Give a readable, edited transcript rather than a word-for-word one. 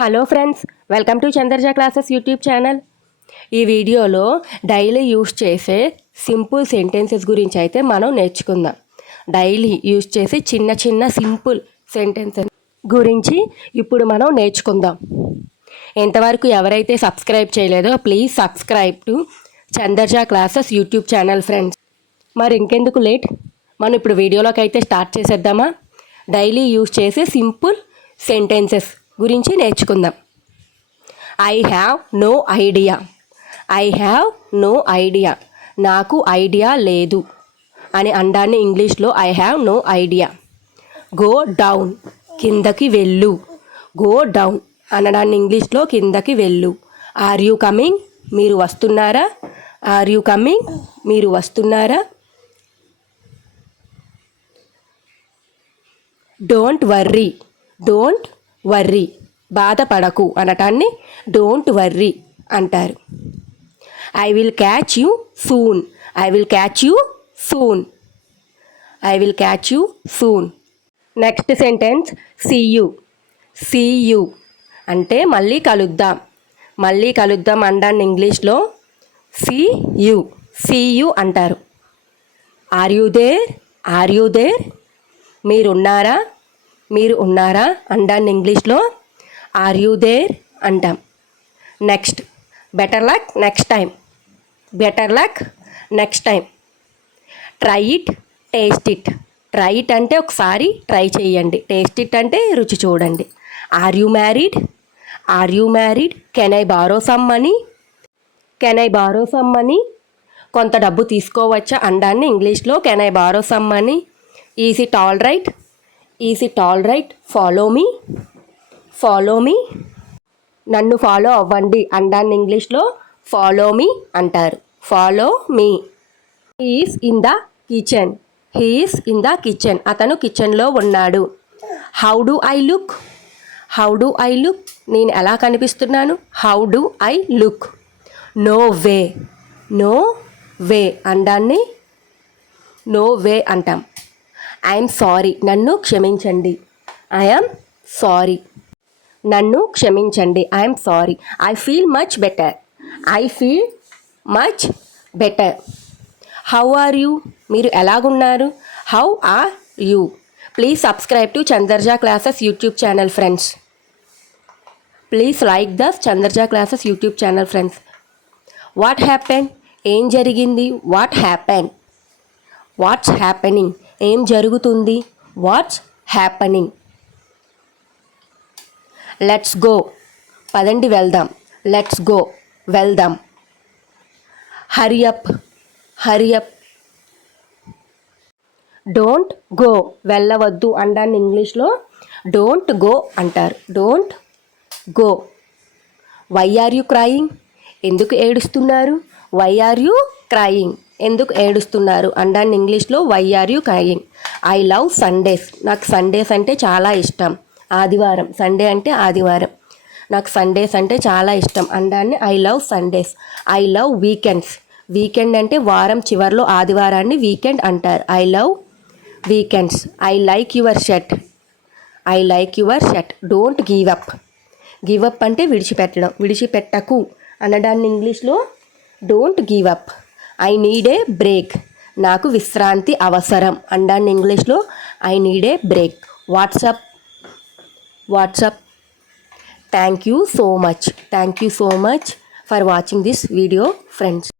Hello friends, welcome to Chandraja classes YouTube channel. ఈ వీడియోలో daily use చేసే సింపుల్ సెంటెన్సెస్ గురించి అయితే మనం నేర్చుకుందాం. డైలీ యూస్ చేసే చిన్న చిన్న సింపుల్ సెంటెన్సెస్ గురించి ఇప్పుడు మనం నేర్చుకుందాం. ఎంతవరకు ఎవరైతే సబ్స్క్రైబ్ చేయలేదో please subscribe to Chandraja classes YouTube channel friends. మరి ఇంకెందుకు లేట్, మనం ఇప్పుడు వీడియోలోకి అయితే స్టార్ట్ చేసేద్దామా? డైలీ యూస్ చేసే సింపుల్ సెంటెన్సెస్ గురించి నేర్చుకుందాం. I have no idea. I have no idea, నాకు ఐడియా లేదు అని అనడాన్ని ఇంగ్లీష్లో I have no idea. Go down, కిందకి వెళ్ళు. గో డౌన్ అనడాన్ని ఇంగ్లీష్లో కిందకి వెళ్ళు. ఆర్ యూ కమింగ్, మీరు వస్తున్నారా? ఆర్ యూ కమింగ్, మీరు వస్తున్నారా? Don't worry. డోంట్ వర్రీ, బాధపడకు అనటాన్ని డోంట్ వర్రీ అంటారు. I will catch you soon. I will catch you soon. I will catch you soon. Next sentence see you. See you అంటే మళ్ళీ కలుద్దాం. మళ్ళీ కలుద్దాం అనడాన్ని ఇంగ్లీష్లో సీ యూ. సీ యూ అంటారు. Are you there. Are you there, మీరున్నారా? మీరు ఉన్నారా అనడాన్ని ఇంగ్లీష్లో ఆర్ యూ దేర్ అంటాం. Next better luck next time. Better luck next time. Try it, taste it. Try it అంటే ఒకసారి ట్రై చేయండి. టేస్ట్ ఇట్ అంటే రుచి చూడండి. Are you married. Are you married. Can I borrow some money. Can I borrow some money, కొంత డబ్బు తీసుకోవచ్చా అనడాన్ని ఇంగ్లీష్లో can I borrow some money. Is it all right. Is it all right. Follow me. Follow me, నన్ను follow అవ్వండి అనడాన్ని ఇంగ్లీష్లో follow me అంటారు. Follow me. He is in the kitchen. He is in the kitchen, అతను కిచెన్లో ఉన్నాడు. How do I look. How do I look, నేను ఎలా కనిపిస్తున్నాను? How do I look. No way. No way అనడాన్ని నో వే అంటాం. I'm sorry, నన్ను క్షమించండి. ఐఎమ్ సారీ, నన్ను క్షమించండి. I'm sorry. I feel much better. I feel much better. How are you, మీరు ఎలాగున్నారు? How are you. Please subscribe to Chandraja classes YouTube channel friends. Please like the Chandraja classes YouTube channel friends. What happen, ఏం జరిగింది? What happen. What's happening, ఏం జరుగుతుంది? What's happening. Let's go, పదండి వెళ్దాం. Let's go, వెళ్దాం. Hurry up. Hurry up. Don't go, వెళ్ళవద్దు అనడాన్ని ఇంగ్లీష్లో డోంట్ గో అంటారు. Don't go. Why are you crying, ఎందుకు ఏడుస్తున్నారు? వై ఆర్ యూ క్రయింగ్, ఎందుకు ఏడుస్తున్నారు అనడాన్ని ఇంగ్లీష్లో why are you crying. I love Sundays, నాకు సండేస్ అంటే చాలా ఇష్టం. ఆదివారం, సండే అంటే ఆదివారం. నాకు సండేస్ అంటే చాలా ఇష్టం అనడాన్ని I love Sundays. I love weekends. Weekend అంటే వారం చివరిలో ఆదివారాన్ని వీకెండ్ అంటారు. I love weekends. I like your shirt. I like your shirt. Don't give up. Give up అంటే విడిచిపెట్టడం. విడిచిపెట్టకు అనడాన్ని ఇంగ్లీష్లో don't give up. I need a break, నాకు విశ్రాంతి అవసరం అనడాన్ని ఇంగ్లీష్లో I need a break. WhatsApp. WhatsApp. Thank you so much. Thank you so much for watching this video friends.